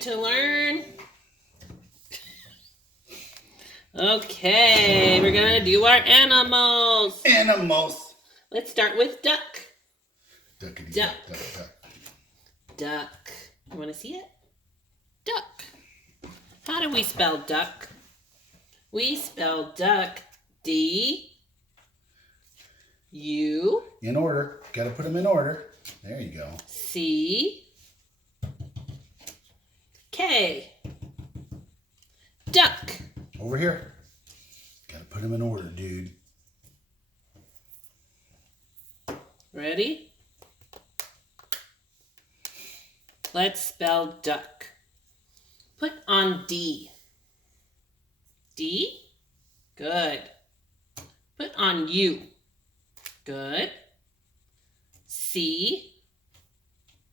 to learn? Okay, we're gonna do our animals. Animals. Let's start with duck. Duckity Duck. duck, duck, duck. Duck. You wanna see it? Duck. How do we spell duck? We spell duck D-U. In order. Got to put them in order. There you go. C-K. Duck. Over here. Got to put them in order, dude. Ready? Let's spell duck. Put on D. D? Good. Put on U. Good. C.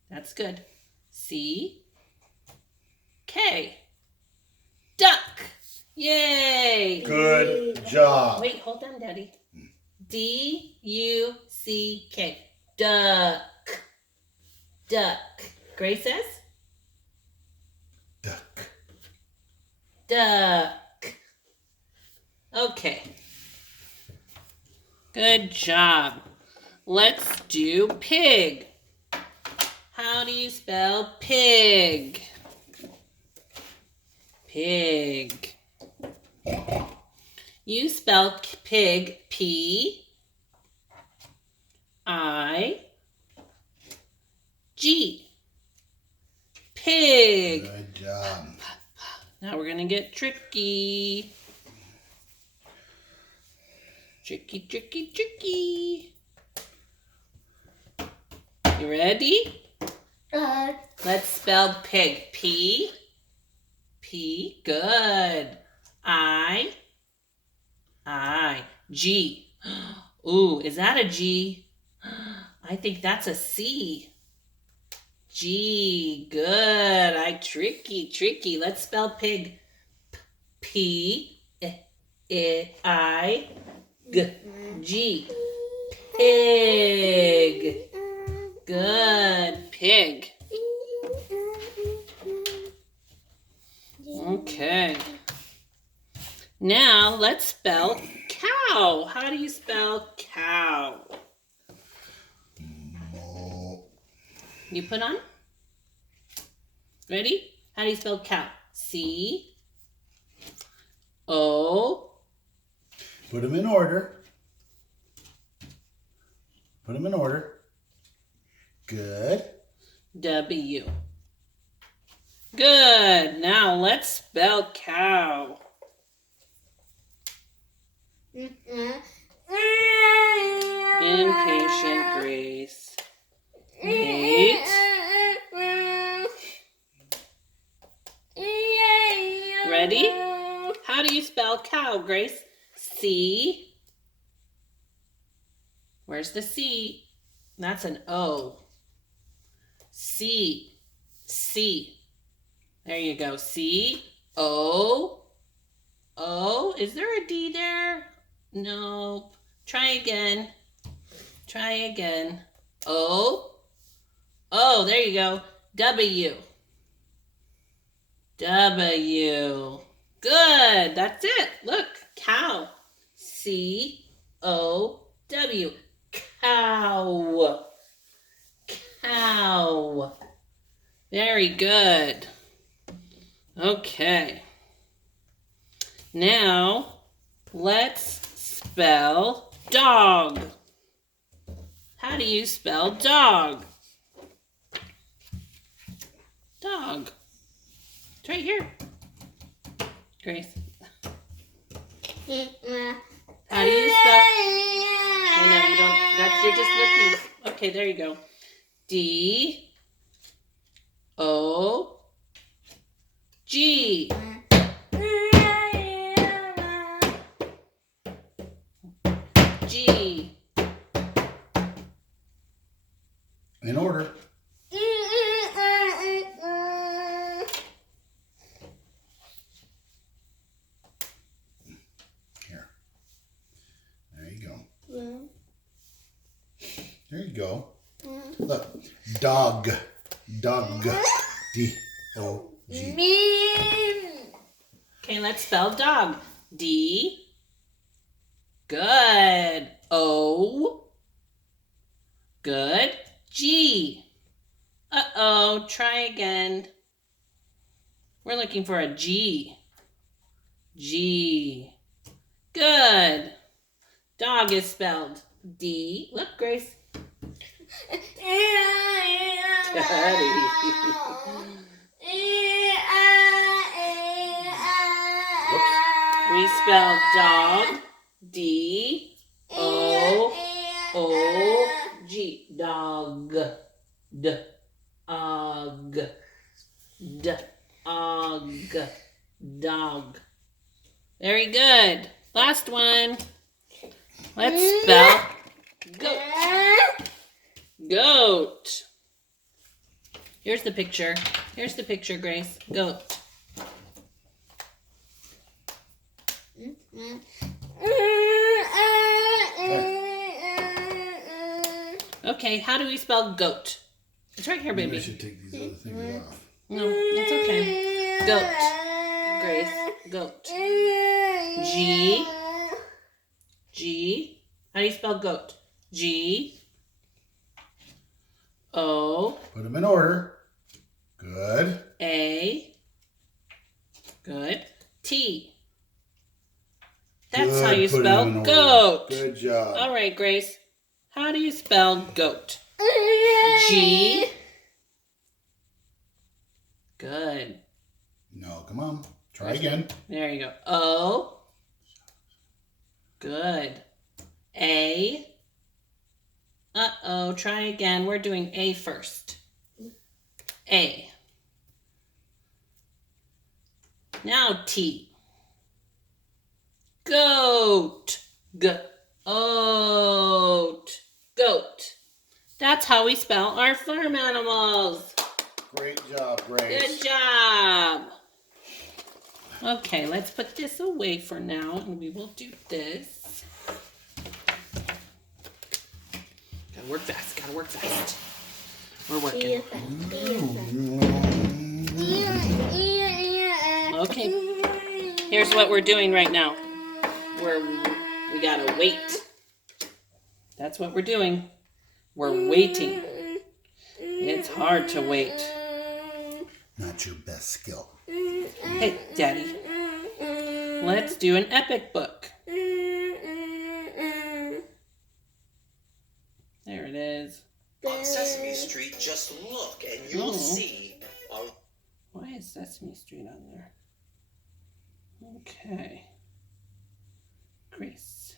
That's good. C. K. Duck. Yay! Good job. Wait, hold on, Daddy. D-U-C-K. Duck. Duck. Grace says? Duck. Duck. Okay. Good job. Let's do pig. How do you spell pig? Pig. You spell pig P-I-G. Pig. Good job. Now we're going to get tricky. Tricky, tricky, tricky. You ready? Let's spell pig. P. Good. I. G. Ooh, is that a G? I think that's a C. G. Good. Tricky. Let's spell pig. P-I-G. Pig. Good. Pig. Okay. Now let's spell cow. How do you spell cow? You put on? Ready? How do you spell cow? C-O. Put them in order. Put them in order. Good. W. Good. Now let's spell cow. Impatient Grace. Eight. Ready? How do you spell cow, Grace? C. Where's the C? That's an O. C. There you go. C-O. O. Is there a D there? Nope. Try again. O. Oh, there you go. W. Good. That's it. Look. Cow. C-O-W. Cow. Very good. Okay. Now, let's spell dog. How do you spell dog? Dog. It's right here. Grace. How do you spell? I know you don't. You're just looking. Okay, there you go. D-O-G. G. In order. Here. There you go. There you go. Look. Dog. D-O G. Okay, let's spell dog. D. Good. O. Good. G. Uh-oh, try again. We're looking for a G. G. Good. Dog is spelled D. Look, Grace. Daddy. We spell dog. D. O. O. G. Dog. D. Og. D. Og. Dog. Very good. Last one. Let's spell goat. Goat. Here's the picture. Here's the picture, Grace. Goat. Okay, how do we spell goat? It's right here, Maybe baby. I should take these other things off. No, it's okay. Goat. Grace. Goat. G. G. How do you spell goat? G. O. Put them in order. Good. A. Good. T. That's Good, how you put 'em spell in order. goat. Good job. All right, Grace. How do you spell goat? G. Good. No, come on. Try again. There you go. O. Good. A. Uh-oh. Try again. We're doing A first. A. Now T. Goat. Goat. Goat. That's how we spell our farm animals. Great job, Grace. Good job. Okay, let's put this away for now, and we will do this. Gotta work fast. Gotta work fast. We're working. Okay. Here's what we're doing right now. We gotta wait. That's what we're doing. We're waiting. It's hard to wait. Not your best skill. Hey, Daddy. Let's do an epic book. There it is. On Sesame Street, just look and you'll see. Why is Sesame Street on there? Okay. Grace.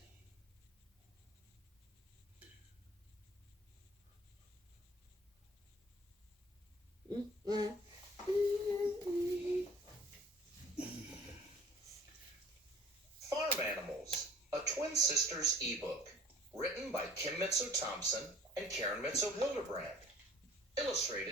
Farm Animals, a Twin Sisters ebook. Written by Kim Mitsu-Thompson and Karen Mitsu-Hildebrand. Illustrated